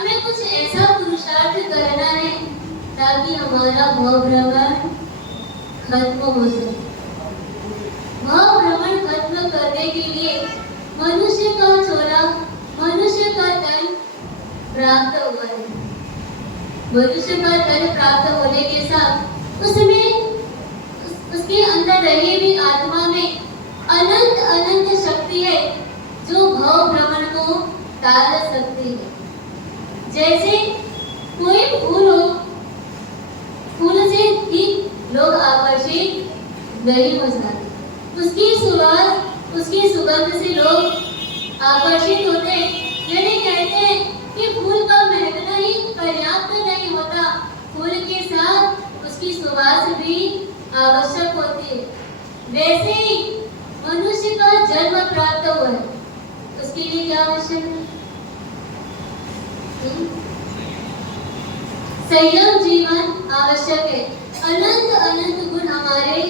हमें कुछ ऐसा पुरुषार्थ करना है ताकि हमारा भव भ्रमण खत्म हो जाए। भव भ्रमण खत्म करने के लिए मनुष्य का छोरा, मनुष्य का तन प्राप्त हुआ है। मनुष्य का तन प्राप्त होने के साथ उसमें उसके अंदर रही हुई आत्मा में अनंत अनंत शक्ति है जो भव भ्रमण को टाल सकती है। जैसे कोई फूल हो, फूल से ठीक लोग आकर्षित नहीं हो जाते, उसकी सुवास, उसकी सुगंध से लोग आकर्षित होते हैं। यानी कहते हैं कि फूल का महकना ही पर्याप्त नहीं होता, फूल के साथ उसकी सुवास भी आवश्यक होती है। वैसे ही मनुष्य का जन्म प्राप्त हुआ है, उसके लिए क्या आवश्यक है? संयम जीवन आवश्यक है। अनंत अनंत गुण हमारे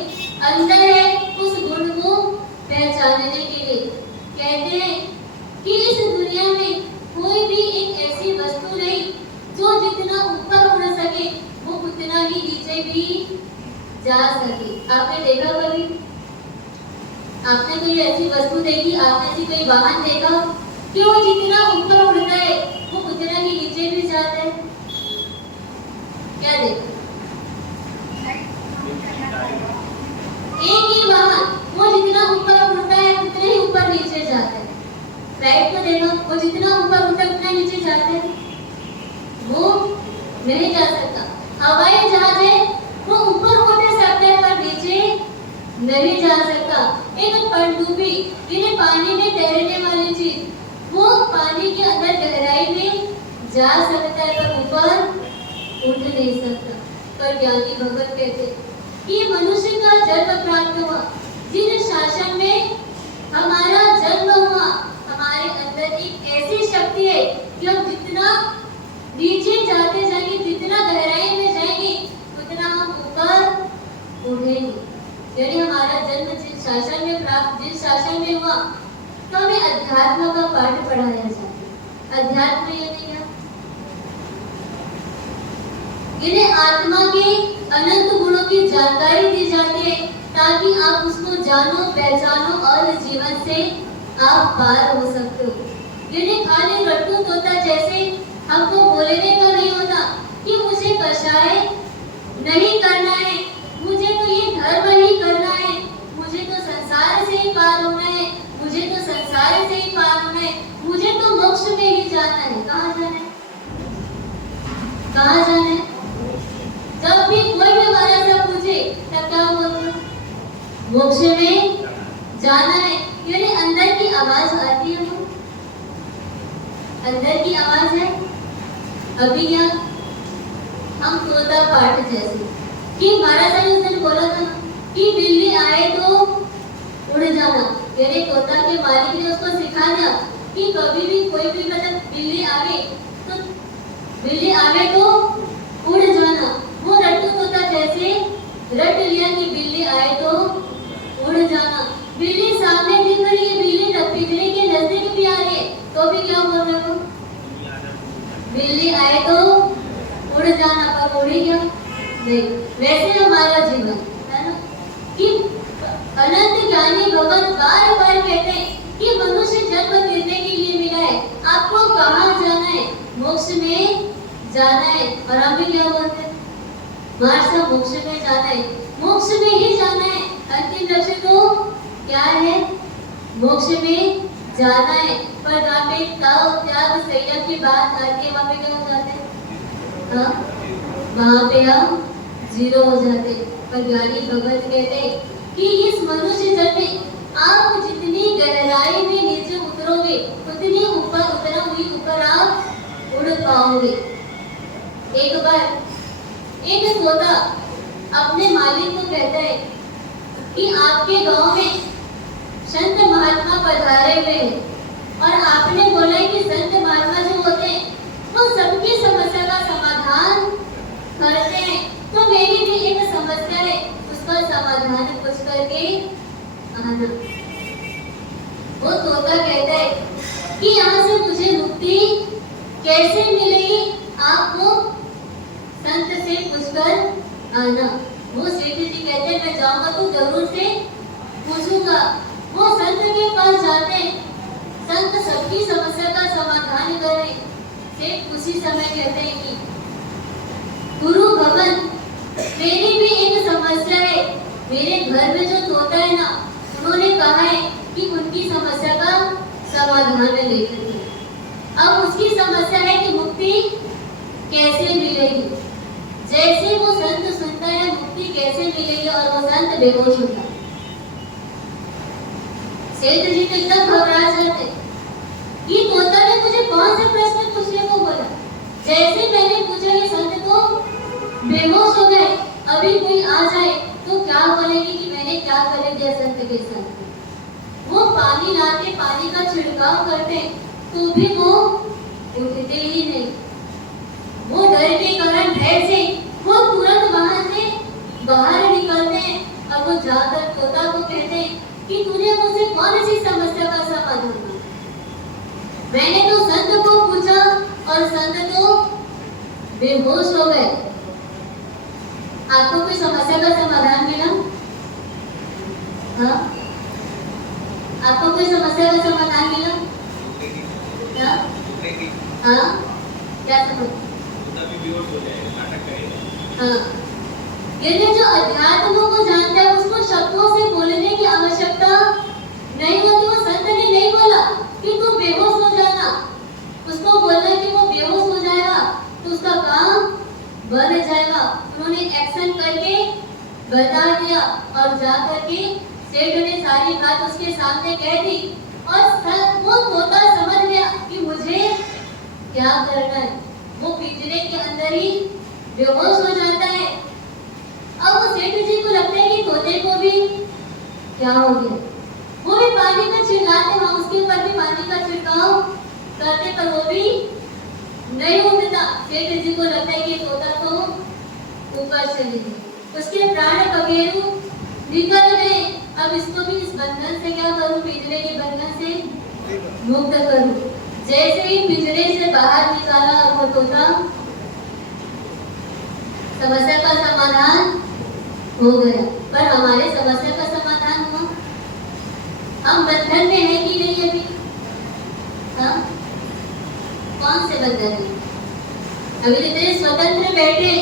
अंदर है, उस गुण को पहचानने के लिए कहते हैं कि इस दुनिया में कोई भी एक ऐसी वस्तु नहीं जो जितना ऊपर उड़ सके वो उतना ही नीचे भी जा सके। आपने देखा कभी? आपने कोई ऐसी वस्तु देखी, आपने ऐसी कोई वाहन देखा कि वो जितना ऊपर उड़ता है वो उतना ही नीचे भी जाता है? क्या देखा? एक ही वाहन वो जितना ऊपर उड़ता है उतना ही ऊपर नीचे जाता है। फ्लाइट को देखो, वो जितना ऊपर उड़ता है उतना नीचे जाता है, वो नहीं जा सकता। हवाई जहाज है वो ऊपर उड़ सकता है पर नीचे नहीं जा सकता। एक पनडुब्बी यानी पानी में तैरने वाली चीज, वो पानी के अंदर गहराई में जा सकता है पर ऊपर उड़ नहीं सकता। पर ज्ञानी भगत कहते कि मनुष्य का जन्म प्राप्त हुआ, जिन शासन में हमारा जन्म हुआ, हमारे अंदर एक ऐसी शक्ति है कि हम जितना नीचे जाते जाएंगे, जितना गहराई में जाएंगे उतना हम ऊपर उड़ेंगे। यानी हमारा जन्म जिस शासन में प्राप्त, जिस शासन में हुआ, तो हमें अध्यात्म का पाठ पढ़ाया जाता है। अध्यात्म यानी क्या? यानी आत्मा के अनंत गुणों की जानकारी दी जाती है ताकि आप उसको जानो, पहचानो और जीवन से आप पार हो सकते हो। यानी खाली रट्टू तोता जैसे हमको बोलने का नहीं होता कि मुझे कषाय नहीं करना है, मुझे तो ये धर्म ही करना है, मुझे तो संसार से ही पार होना है, मुझे तो संसार से ही पार होना है, मुझे तो मोक्ष में ही जाना है। कहाँ जाना है? कहाँ जाना है? जब भी कोई भी हमारा से पूछे तब क्या बोलते? मोक्ष में जाना है। यानी अंदर की आवाज आती है, वो अंदर की आवाज है। अभी क्या हम तोता पाठ जैसे कि महाराज ने उस दिन बोला था कि बिल्ली आए तो उड़ जाना। यानी तोता के मालिक ने उसको सिखा दिया कि कभी भी कोई भी मतलब बिल्ली आवे तो उड़ जाना। वो रट्टू तोता जैसे रट लिया कि बिल्ली आए तो उड़ जाना। बिल्ली सामने दिख रही है, बिल्ली पिंजरे के नजदीक भी आ रही है, तो भी क्या बोल रहे हो? बिल्ली आए तो उड़ जाना, पर उड़ी क्या? नहीं। वैसे हमारा जीवन है ना कि अनंत ज्ञानी भगत बार बार कहते हैं कि मनुष्य जन्म लेने के लिए मिला है, आपको कहाँ जाना है? मोक्ष में जाना है। और हम भी क्या बोलते हैं? हमारा मोक्ष में जाना है, मोक्ष में ही जाना है। अंतिम लक्ष्य तो क्या है? मोक्ष में जाना है। पर जहाँ पे त्याग संयम की बात आती है, वहाँ पे क्या हो जाते हैं? हाँ, वहाँ पे हम जीरो हो जाते हैं। पर ज्ञानी भगत कहते हैं कि इस मनुष्य जन्म में आप जितनी गहराई में नीचे उतरोगे उतनी ऊपर, उतना ही ऊपर आप उड़ पाओगे। एक बार एक तोता अपने मालिक को कहता है कि आपके गांव में संत महात्मा पधारे हुए हैं और आपने बोला है कि संत महात्मा जो होते हैं वो सबकी समस्या का समाधान करते हैं, तो मेरी भी एक समस्या है, उसका समाधान पूछ करके आना। वो तोता कहता है कि यहाँ से तुझे मुक्ति कैसे मिलेगी आपको संत से पूछकर आना। वो सेठ जी कहते मैं जाऊंगा तो जरूर से पूछूंगा। वो संत के पास जाते, संत सबकी समस्या का समाधान करे। सेठ उसी समय कहते हैं कि गुरु भगवान मेरी भी एक समस्या है। मेरे घर में जो तोता है ना, उन्होंने कहा है कि उनकी समस्या का समाधान मैं लेकर के। अब उसकी समस्या है कि मुक्ति कैसे मिलेगी। जैसे वो संत सुनता है मुक्ति कैसे मिलेगी और वो संत बेहोश होता है। सेठ जी तो एकदम घबरा जाते कि तोता ने मुझे कौन से प्रश्न पूछने को बोला। जैसे मैंने पूछा ये संत तो बेहोश हो गए। अभी कोई आ जाए तो क्या बोलेंगे कि मैंने क्या कर दिया संत के साथ। वो पानी लाते, पानी का छिड़काव करते तो भी वो उठते ही नहीं। वो डर के कारण भय से वो तुरंत वहां से बाहर निकलते हैं और वो जाकर तोता को कहते हैं कि तूने मुझसे कौन सी समस्या का समाधान किया। मैंने तो संत को पूछा और संत तो बेहोश हो गए। आपको कोई समस्या का समाधान मिला? हाँ? आपको कोई समस्या का समाधान मिला? हाँ? हाँ? क्या समझ? हाँ। यदि जो अध्यात्म को जानता है उसको शब्दों से बोलने की आवश्यकता नहीं होती। वो संत ने नहीं बोला कि तू बेहोश हो जाना, उसको बोलना कि वो बेहोश हो जाएगा तो उसका काम बन जाएगा। उन्होंने एक्शन करके बता दिया और जा करके सेठ ने सारी बात उसके सामने कह दी और वो तोता समझ गया कि मुझे क्या करना है। वो पिंजरे के अंदर ही बेहोश हो जाता है। अब वो सेठ जी को लगता है कि तोते को भी क्या हो गया। वो भी पानी का छिड़काते, वहां उसके ऊपर भी पानी का छिड़काव करते पर वो भी नहीं उठता। सेठ जी को लगता है कि तोता तो ऊपर चले गए। उसके प्राण पखेरु निकल गए। अब इसको भी इस बंधन से क्या करूं, पिंजरे के बंधन से मुक्त करूं। जैसे ही पिंजरे से बाहर निकाला और वो तोता, समस्या का समाधान हो गया। पर हमारे समस्या का समाधान हुआ? हम बंधन में है कि नहीं अभी? हाँ? कौन से बंधन में? अभी जितने स्वतंत्र बैठे,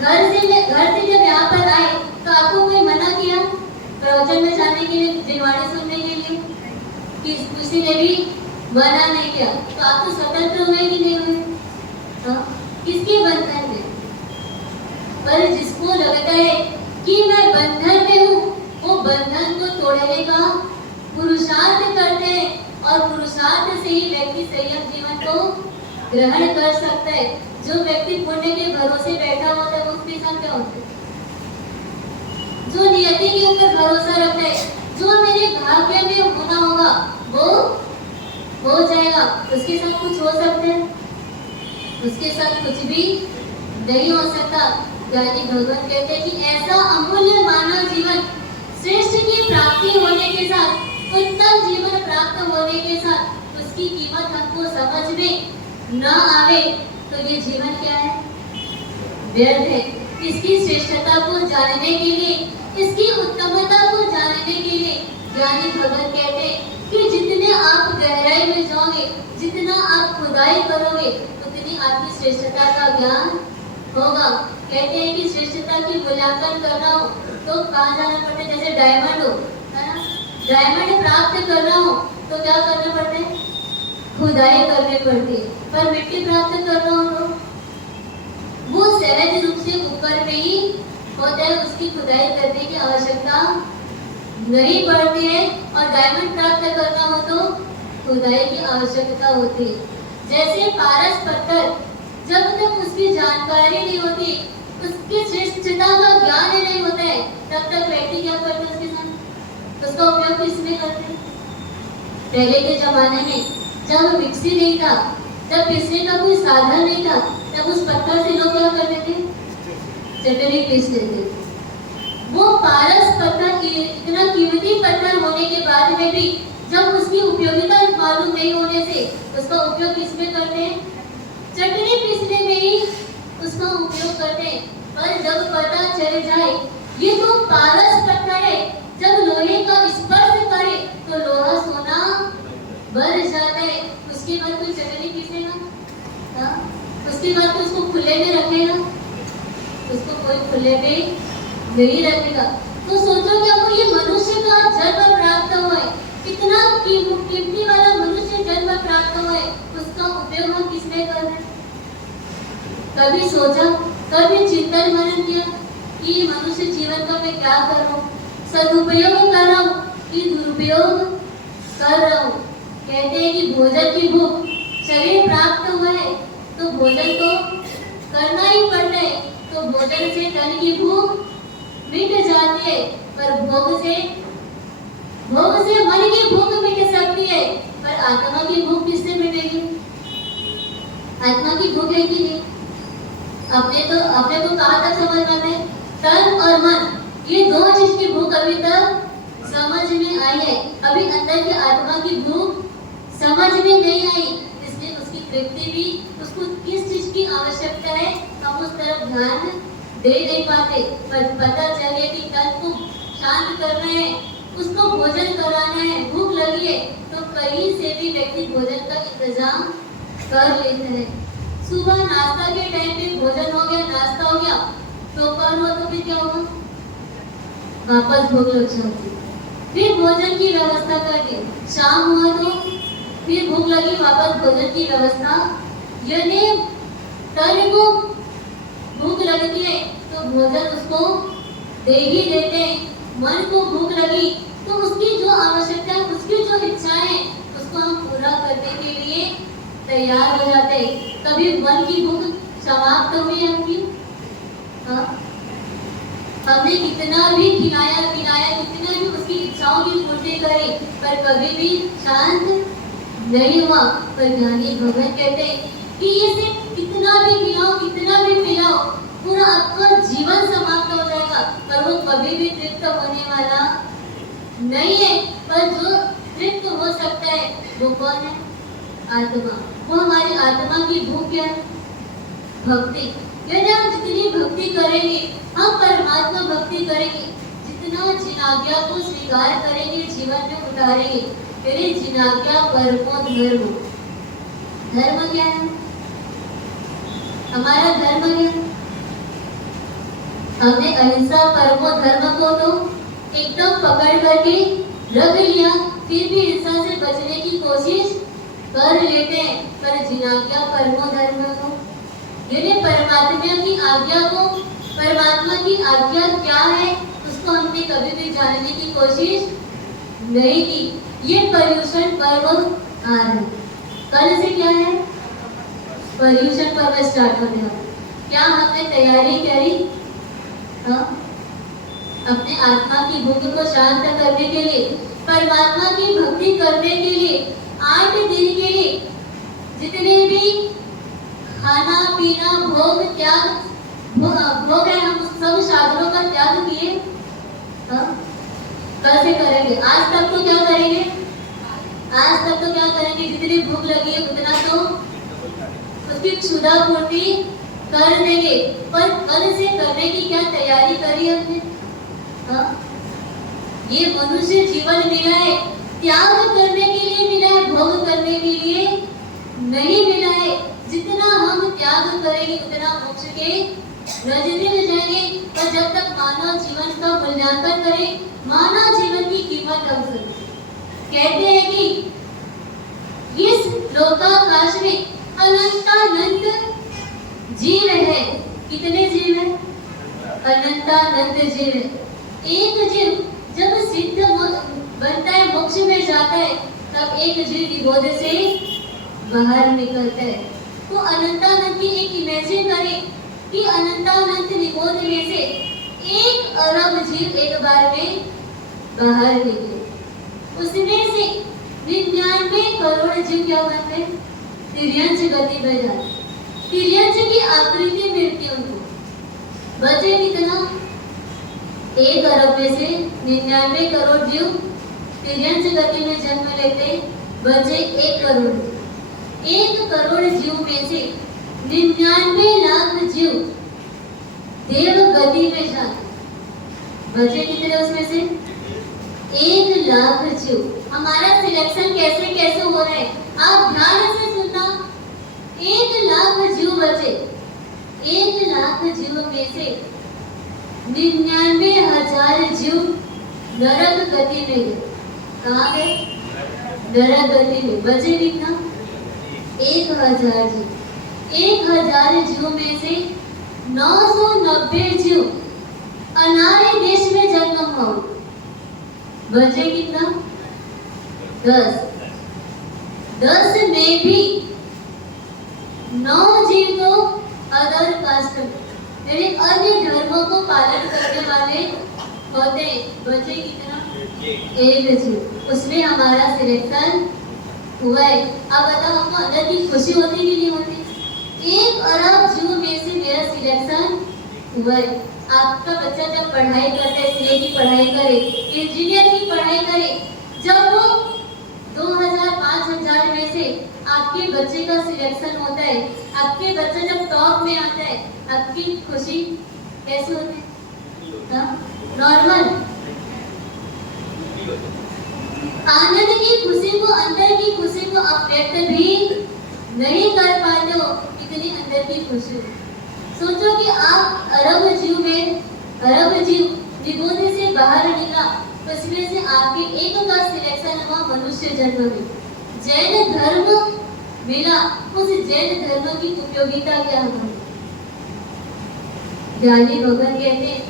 घर से जब यहाँ पर आए तो आपको कोई मना किया प्रवचन में जाने के लिए, जिनवाणी सुनने के लिए? किसी ने भी मना नहीं किया। तो आप तो स्वतंत्र हुए कि नहीं हुए? हाँ? किसके बंधन में? पर जिसको लगता है कि मैं बंधन में हूँ, वो बंधन को तोड़ने का पुरुषार्थ करते हैं और पुरुषार्थ से ही व्यक्ति संयम जीवन को ग्रहण कर सकता है। जो व्यक्ति पुण्य के भरोसे बैठा होता है उसके साथ क्या होता है? जो नियति के ऊपर भरोसा रखता है, जो मेरे भाग्य में होना होगा वो हो जाएगा, उसके साथ कुछ हो सकता है? उसके साथ कुछ भी नहीं हो सकता। यानी भगवान कहते हैं कि ऐसा अमूल्य मानव जीवन श्रेष्ठ की प्राप्ति होने के साथ, उत्तम जीवन प्राप्त होने के साथ उसकी कीमत हमको समझ में न आवे तो ये जीवन क्या है? व्यर्थ है। इसकी श्रेष्ठता को जानने के लिए, इसकी उत्तमता को जानने के लिए ज्ञानी भगवान कहते हैं कि जितने आप गहराई में जाओगे, जितना आप खुदाई करोगे, उतनी आपकी श्रेष्ठता का ज्ञान होगा। कहते हैं कि श्रेष्ठता की मूल्यांकन करना हो तो कहाँ जाना पड़ता है? जैसे डायमंड हो, है ना? डायमंड प्राप्त करना हो तो क्या करना पड़ता है? खुदाई करनी पड़ती है। पर मिट्टी प्राप्त करना हो तो वो सहज रूप से ऊपर में ही होता है, उसकी खुदाई करने की आवश्यकता नहीं पड़ती है। और डायमंड प्राप्त करना हो तो खुदाई की आवश्यकता होती है। जैसे पारस पत्थर, जब तक उसकी जानकारी नहीं होती, उसकी श्रेष्ठता का ज्ञान नहीं होता है, तब तक व्यक्ति क्या करते हैं उसके साथ? उसका उपयोग किसमें करते हैं? पहले के जमाने में जब मिक्सी नहीं था, जब पीसने का कोई साधन नहीं था, तब उस पत्थर से लोग क्या करते थे? चटनी पीसते थे। वो पारस पत्थर इतना कीमती पत्थर होने के बाद में भी जब उसकी उपयोगिता मालूम नहीं होने से उसका उपयोग किसमें करते हैं? चटनी पीसने में ही उसका उपयोग करते हैं। पर जब पता चल जाए ये तो पारस पत्थर है, जब लोहे का स्पर्श करे तो लोहा सोना बन जाता है, उसके बाद कोई चटनी पीसेगा? उसके बाद तो उसको खुले में रखेगा? उसको कोई खुले में नहीं रखेगा। तो सोचो कि आपको ये मनुष्य का जन्म प्राप्त हुआ है, कितना कीमती वाला मनुष्य जन्म प्राप्त हुआ है, उसका उपयोग हम किसमें कर रहे हैं? कभी सोचा, कभी चिंतन मनन किया कि मनुष्य जीवन का मैं क्या कर रहा हूँ? सदुपयोग कर रहा हूँ कि दुरुपयोग कर रहा हूँ? कहते हैं कि भोजन की भूख, शरीर प्राप्त हुआ है तो भोजन तो करना ही पड़ता है, तो भोजन से तन की भूख मिट जाती है, पर भोग से मन की भूख मिट सकती है, पर आत्मा की भूख किससे मिटेगी? आत्मा की भूख है कि नहीं? अपने को कहाँ तक समझ में है? तन और मन, ये दो चीज की भूख अभी तक समझ में आई है, अभी अंदर की आत्मा की भूख समझ में नहीं आई, इसलिए उसकी तृप्ति भी, उसको किस चीज की आवश्यकता है हम उस तरफ ध्यान दे नहीं पाते। पर पता चले कि तन को शांत करना है, उसको भोजन कराना है, भूख लगी है, तो कहीं से भी व्यक्ति भोजन का इंतजाम कर लेते हैं। सुबह नाश्ता के टाइम पे भोजन हो गया, नाश्ता हो गया, दोपहर हुआ तो फिर क्या होगा? वापस भूख लग जाती, फिर भोजन की व्यवस्था करके, शाम हुआ तो फिर भूख लगी, वापस भोजन की व्यवस्था। यानी तन को भूख लगती है तो भोजन उसको दे ही देते हैं, मन को भूख लगी तो उसकी जो आवश्यकता है, उसकी जो इच्छा है, उसको हम पूरा करने के लिए तैयार हो जाते हैं। कभी मन की भूख समाप्त हुई हमकी? हमने कितना भी खिलाया, कितना भी उसकी इच्छाओं की पूर्ति करी, पर कभी भी शांत नहीं हुआ। पर ज्ञानी भगवान कहते हैं कि ये सिर्फ कितना भी खिलाओ, कितना भी पिलाओ, पूरा आपका जीवन समाप्त हो जाएगा, पर वो कभी भी तृप्त होने वाला नहीं है। पर जो तृप्त हो सकता है वो कौन है? आत्मा। वो हमारी आत्मा की भूख है भक्ति। यदि हम जितनी भक्ति करेंगे, हम परमात्मा भक्ति करेंगे, जितना जिनाज्ञा को स्वीकार करेंगे, जीवन में उतारेंगे, तेरे जिनाज्ञा परमो धर्म। धर्म क्या है? हमारा धर्म क्या है? हमने अहिंसा परमो धर्म को तो एकदम पकड़ करके रख लिया, फिर भी हिंसा से बचने की कोशिश कर लेते हैं। पर जिनाज्ञा परमो धर्म को, यानी परमात्मा की आज्ञा को, परमात्मा की आज्ञा क्या है उसको हमने कभी भी जानने की कोशिश नहीं की। ये पर्यूषण पर्व आ रहा है, कल से क्या है? पर्यूषण पर्व स्टार्ट होने वाला। क्या हमने तैयारी करी? अपने आत्मा की भूख को शांत करने के लिए, परमात्मा की भक्ति करने के लिए, 8 दिन के लिए जितने भी खाना पीना भोग त्याग भोग है, हम सब साधनों का त्याग किए। कैसे करेंगे? आज तक तो क्या करेंगे? जितनी भूख लगी है उतना तो उसकी क्षुधा पूर्ति कर देंगे, पर कल से करने की क्या तैयारी करी हमने? ये मनुष्य जीवन मिला है, त्याग करने के लिए मिला है, भोग करने के लिए नहीं मिला है। जितना हम त्याग करेंगे उतना मोक्ष के नजदीक जाएंगे। पर जब तक मानव जीवन का मूल्यांकन करें, मानव जीवन की कीमत हम करें। कहते हैं कि इस लोकाकाश में अनंतानंत जीव है। कितने जीव है? अनंतानंत जीव है। एक जीव जब सिद्ध बनता है, मोक्ष में जाता है, तब एक जीव निबोध से बाहर निकलता है। तो अनंतानंत की एक इमेजिन करें कि अनंतानंत निबोध में से 1 अरब जीव एक बार में बाहर निकले, उसमें से 99 करोड़ जीव क्या करते हैं? तिर्यंच गति में जाते। तिर्यंच की आकृति मिलती है उनको। बचे कितना? 1 अरब में से 99 करोड़ जीव तिर्यंच गति में जन्म लेते, बचे 1 करोड़। 1 करोड़ जीव में से 99 लाख जीव देव गति में जाते, बचे कितने उसमें से? 1 लाख जीव। हमारा सिलेक्शन कैसे कैसे हो रहा है आप ध्यान से सुनना। 1 लाख जीव बचे, 1 लाख जीव में से 99,000 जीव नरक गति में गए। कहाँ गए? नरक गति में। बचे कितना? 1,000 जीव। 1,000 जीव में से 990 जीव अनार्य देश में जन्म हुआ। बचे कितना? 10। 10 में भी 9 जीव तो अदर कास्ट यानी अन्य धर्मों को पालन करने वाले होते हैं। बचे कितना? 1 जीव। उसमें हमारा सिलेक्शन हुआ है। अब बताओ हमको अंदर की खुशी होती कि नहीं होती? 1 अरब जीव में से मेरा सिलेक्शन हुआ है। आपका बच्चा जब पढ़ाई करता है, सीए की पढ़ाई करे, इंजीनियर की पढ़ाई करे, जब वो 2000-5000 में से आपके बच्चे का सिलेक्शन होता है, आपके बच्चा जब टॉप में आता है, आपकी खुशी कैसे होती है? नॉर्मल। आनंद की खुशी को, अंदर की खुशी को आप व्यक्त भी नहीं कर पाते हो, इतनी अंदर की खुशी। सोचो कि आप अरब जीव निगोदे से बाहर निकला, उसमें से आपके एक का सिलेक्शन हुआ मनुष्य जन्म में। जैन धर्म मिला, उस जैन धर्म की उपयोगिता क्या है? ज्ञानी भगत कहते हैं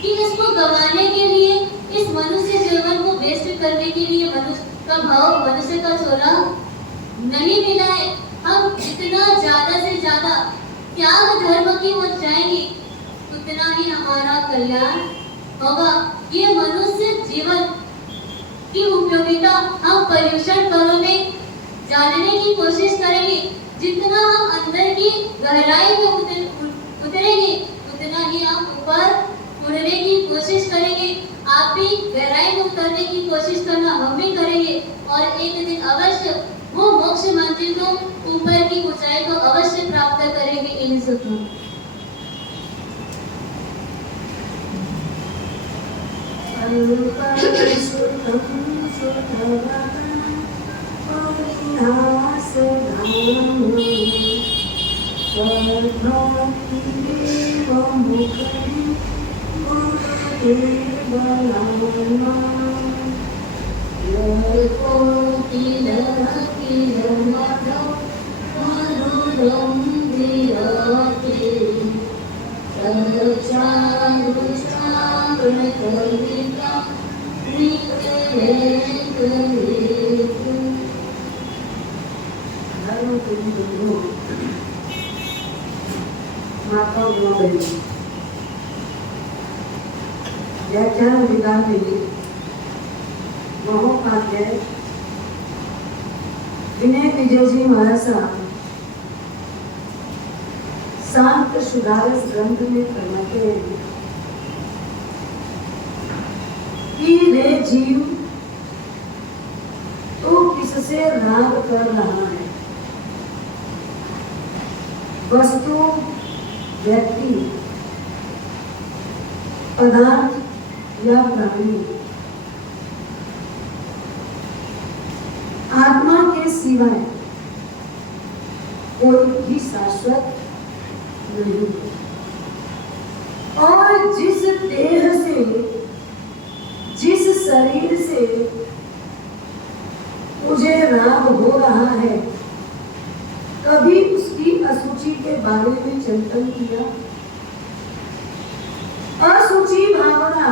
कि इसको गंवाने के लिए, इस मनुष्य जीवन को वेस्ट करने के लिए मनुष्य का भाव, मनुष्य का चोला नहीं मिला है। हम जितना ज्यादा से ज्यादा त्याग धर्म की ओर जाएंगे उतना ही हमारा कल्याण होगा। ये मनुष्य जीवन की उपयोगिता हम पर्यूषण पर्व में जानने की कोशिश करेंगे। जितना हम अंदर की गहराई में उतरेंगे उतना ही हम ऊपर उड़ने की कोशिश करेंगे। आप भी गहराई में उतरने की कोशिश करना, हम भी करेंगे और एक दिन अवश्य वो मोक्ष मंजिल को, ऊपर की ऊंचाई को अवश्य प्राप्त करेंगे इन सुखों। व्याख्यान विधा में महोपाध्याय विनय विजय जी महाराज साहब शांत सुधारस ग्रंथ में फरमाते हैं कि रे जीव तो किससे राग कर रहा है? वस्तु, व्यक्ति, पदार्थ या प्राणी, आत्मा के सिवाय कोई भी शाश्वत नहीं है। और जिस देह से, जिस शरीर से मुझे राग हो रहा है, कभी उसकी अशुचि के बारे में चिंतन किया? अशुचि भावना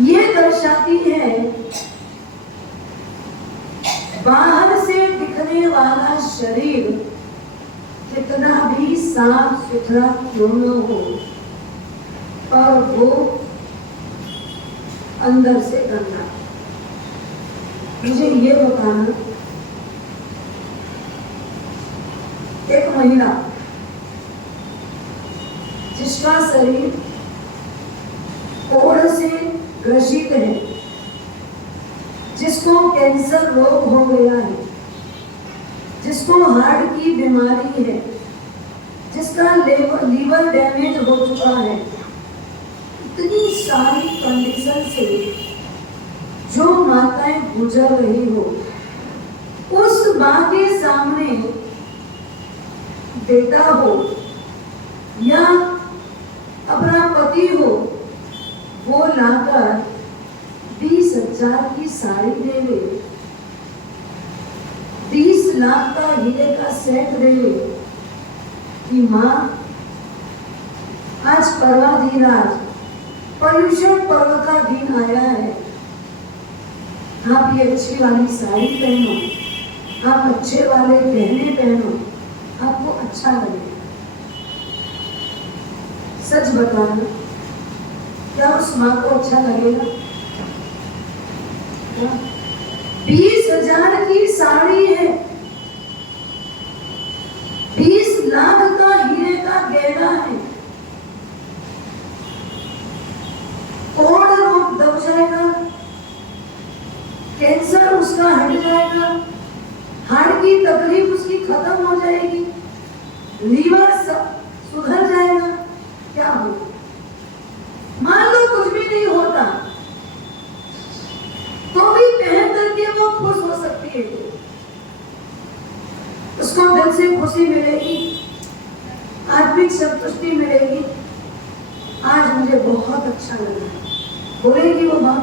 ये दर्शाती है बाहर से दिखने वाला शरीर कितना भी साफ सुथरा क्यों न हो, और वो अंदर से गंदा। मुझे ये बताना, एक महिला जिसका शरीर कोढ़ से ग्रसित है, जिसको कैंसर रोग हो गया है, जिसको हार्ट की बीमारी है, जिसका लीवर डैमेज हो चुका है, इतनी सारी कंडीशन से जो माताएं गुजर रही हो, उस माँ के सामने बेटा हो या अपना पति हो, वो लाकर 20,000 की साड़ी देवे, 20 लाख का हीरे का सेट देवे कि माँ आज पर्वाधीराज पर्युषण पर्व का दिन आया है, आप ये अच्छी वाली साड़ी पहनो, आप अच्छे वाले गहने पहनो, आपको अच्छा लगेगा। सच बताना, क्या उस माँ को अच्छा लगेगा? 20,000 की साड़ी है, 20 लाख का हीरे का गहना है, कोड़ रोग दब जाएगा, कैंसर उसका हट जाएगा, हार्ट की तकलीफ उसकी खत्म हो जाएगी, लीवर सब सुधर जाएगा, क्या होगा? मान लो कुछ भी नहीं होता तो भी पहन करके वो खुश हो सकती है, उसको दिल से खुशी मिलेगी, आत्मिक संतुष्टि मिलेगी। आज मुझे बहुत अच्छा लगा, बोलेगी वो माँ।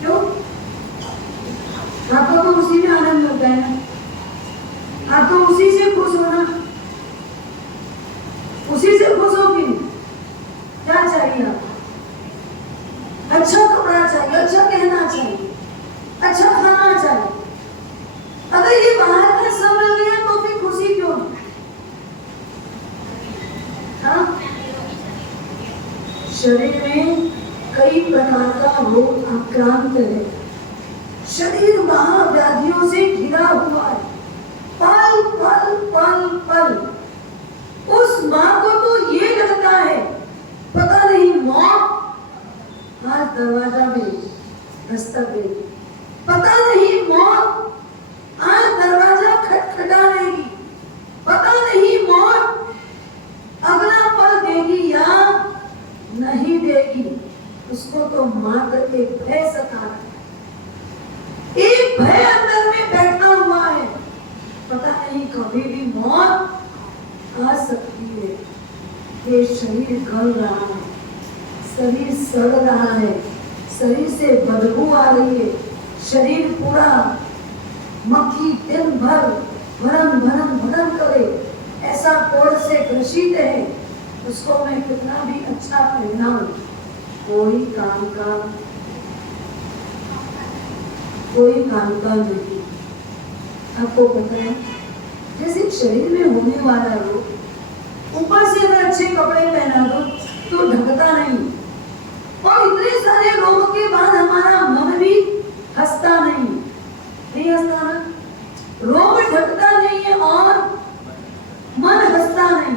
क्यों? आपको तो उसी में आनंद मिलता है ना, आप तो उसी से खुश होना, उसी से खुश होगी। क्या चाहिए आपको? अच्छा कपड़ा चाहिए, अच्छा कहना चाहिए, अच्छा खाना चाहिए। अगर ये बाहर का सब मिल गया तो फिर खुशी क्यों? हाँ? शरीर में कई प्रकार का रोग आक्रांत है, शरीर महाव्याधियों से घिरा हुआ है, पल पल पल पल। उस माँ को तो ये लगता है पता नहीं मौत आज दरवाजा में दस्तक दे, पता नहीं मौत आज दरवाजा खटखटा लेगी, पता नहीं मौत अगला पल देगी या नहीं देगी। उसको तो मात्र एक भय सता है, एक भय अंदर में बैठा हुआ है, पता नहीं कभी भी मौत आ सकती है। ये शरीर गल रहा है, शरीर सड़ रहा है, शरीर से बदबू आ रही है, शरीर पूरा मक्खी दिन भर भरन भरन भरन करे, ऐसा कोड़ से ग्रसित है। उसको मैं कितना भी अच्छा पहनाऊं, कोई काम का नहीं। आपको पता है, जैसे शरीर में होने वाला रोग ऊपर से अगर अच्छे कपड़े पहना दो तो ढकता नहीं, और इतने सारे रोगों के बाद हमारा मन भी हंसता नहीं हंसता ना, रोग ढकता नहीं है और मन हंसता नहीं।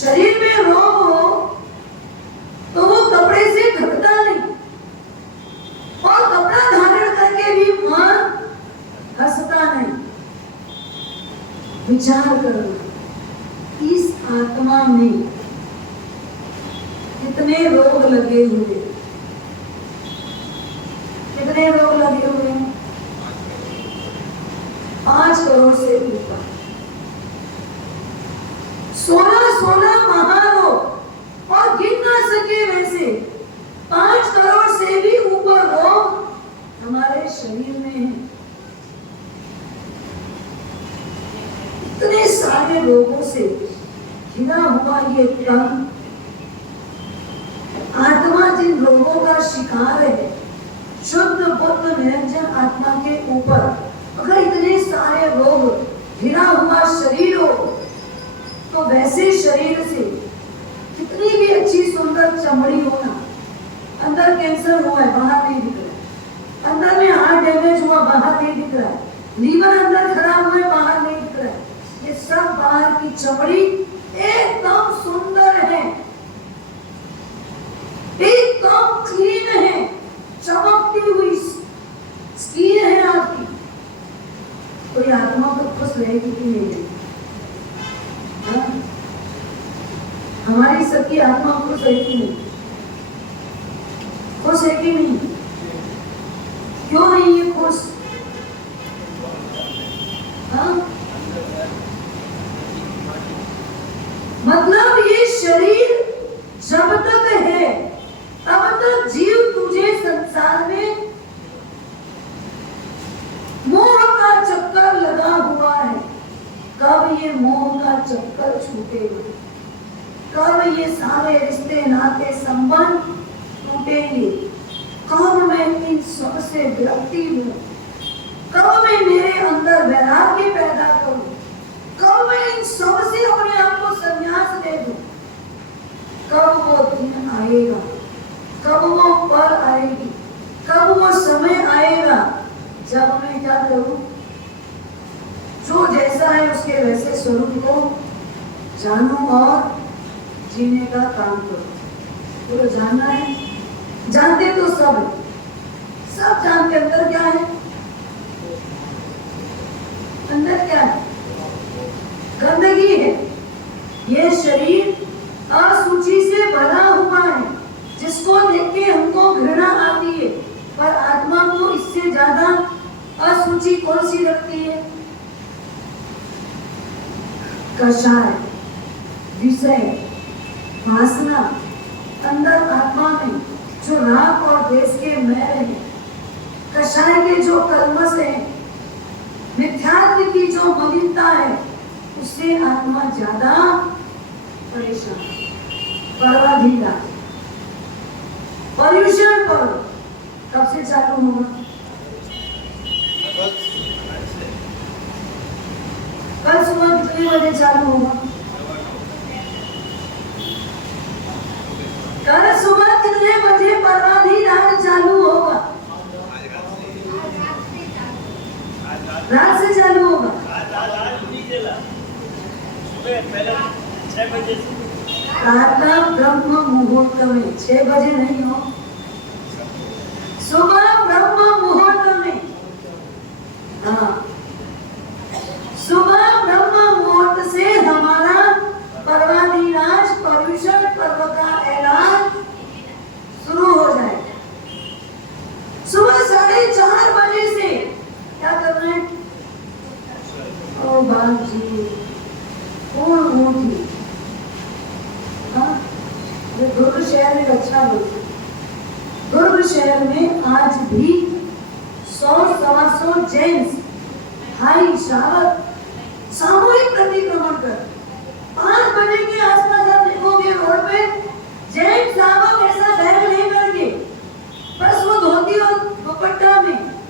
शरीर में रोग हो तो वो कपड़े से ढकता नहीं, और कपड़ा धारण करके भी मन हंसता नहीं। विचार करो, इस आत्मा में कितने रोग लगे हुए, कितने रोग लगे हुए हैं? 5 करोड़ से ऊपर, 16 महारोग, और गिन ना सके वैसे 5 करोड़ से भी ऊपर रोग हमारे शरीर में है। इतने सारे रोगों से घिरा हुआ ये तन, आत्मा जिन रोगों का शिकार है, शुद्ध बुद्ध निरंजन आत्मा के ऊपर अगर इतने सारे रोग घिरा हुआ शरीर हो, तो वैसे शरीर से कितनी भी अच्छी सुंदर चमड़ी हो ना, अंदर कैंसर हुआ है बाहर नहीं दिख रहा है, अंदर में हार्ट डैमेज हुआ बाहर नहीं दिख रहा है, लीवर अंदर खराब हुआ है बाहर नहीं दिख रहा है, ये सब बाहर की चमड़ी एकदम सुंदर है, एकदम क्लीन है, चमकती हुई स्किन है आपकी, सबकी आत्मा खुश है कि नहीं? खुश है कि नहीं? क्यों नहीं है खुश? हाँ? मतलब ये शरीर जब तक है तब तक जीव तुझे संसार में मोह का चक्कर लगा हुआ है। कब ये मोह का चक्कर छूटेगा? कब ये सारे रिश्ते नाते संबंध टूटेंगे? कब मैं इन सब से विरक्ति हूँ? कब मैं मेरे अंदर वैराग्य पैदा करूं? कब मैं इन सब से अपने आप को संन्यास दे दूं? कब वो दिन आएगा? कब वो पल आएगी? कब वो समय आएगा जब मैं क्या करूं? जो जैसा है उसके वैसे स्वरूप को जानूं और जीने का काम करूं। तो जानना है, जानते तो सब जानते। अंदर क्या है? अंदर क्या है? गंदगी है। ये शरीर असुचि से भरा हुआ है, जिसको देख के हमको घृणा आती है, पर आत्मा को इससे ज्यादा असुचि कौन सी लगती है? कषाय, विषय, वासना। अंदर आत्मा में जो राग और द्वेष के मैल है, कषाय के जो कल्मश है, मिथ्यात्व की जो मलिनता है, उससे आत्मा ज्यादा परेशान, परवाधीन। पर्यूषण पर्व कब से चालू होगा? कल सुबह कितने बजे चालू होगा? कल सुबह कितने बजे परवाधीन राग चालू होगा? रात से चालू होगा। प्रातः ब्रह्म मुहूर्त में 6 बजे नहीं हो, सुबह ब्रह्म मुहूर्त में। हाँ, सुबह ब्रह्म मुहूर्त से हमारा पर्वाधिराज पर्यूषण पर्व का ऐलान शुरू हो जाएगा। सुबह 4:30 बजे से क्या करना है? ओ बाप जी, कौन होगी? हाँ, ये दुर्ग शहर में अच्छा बोलते। दुर्ग शहर में आज भी 100-125 जेंट्स हाई शावक सामूहिक प्रतिक्रमण कर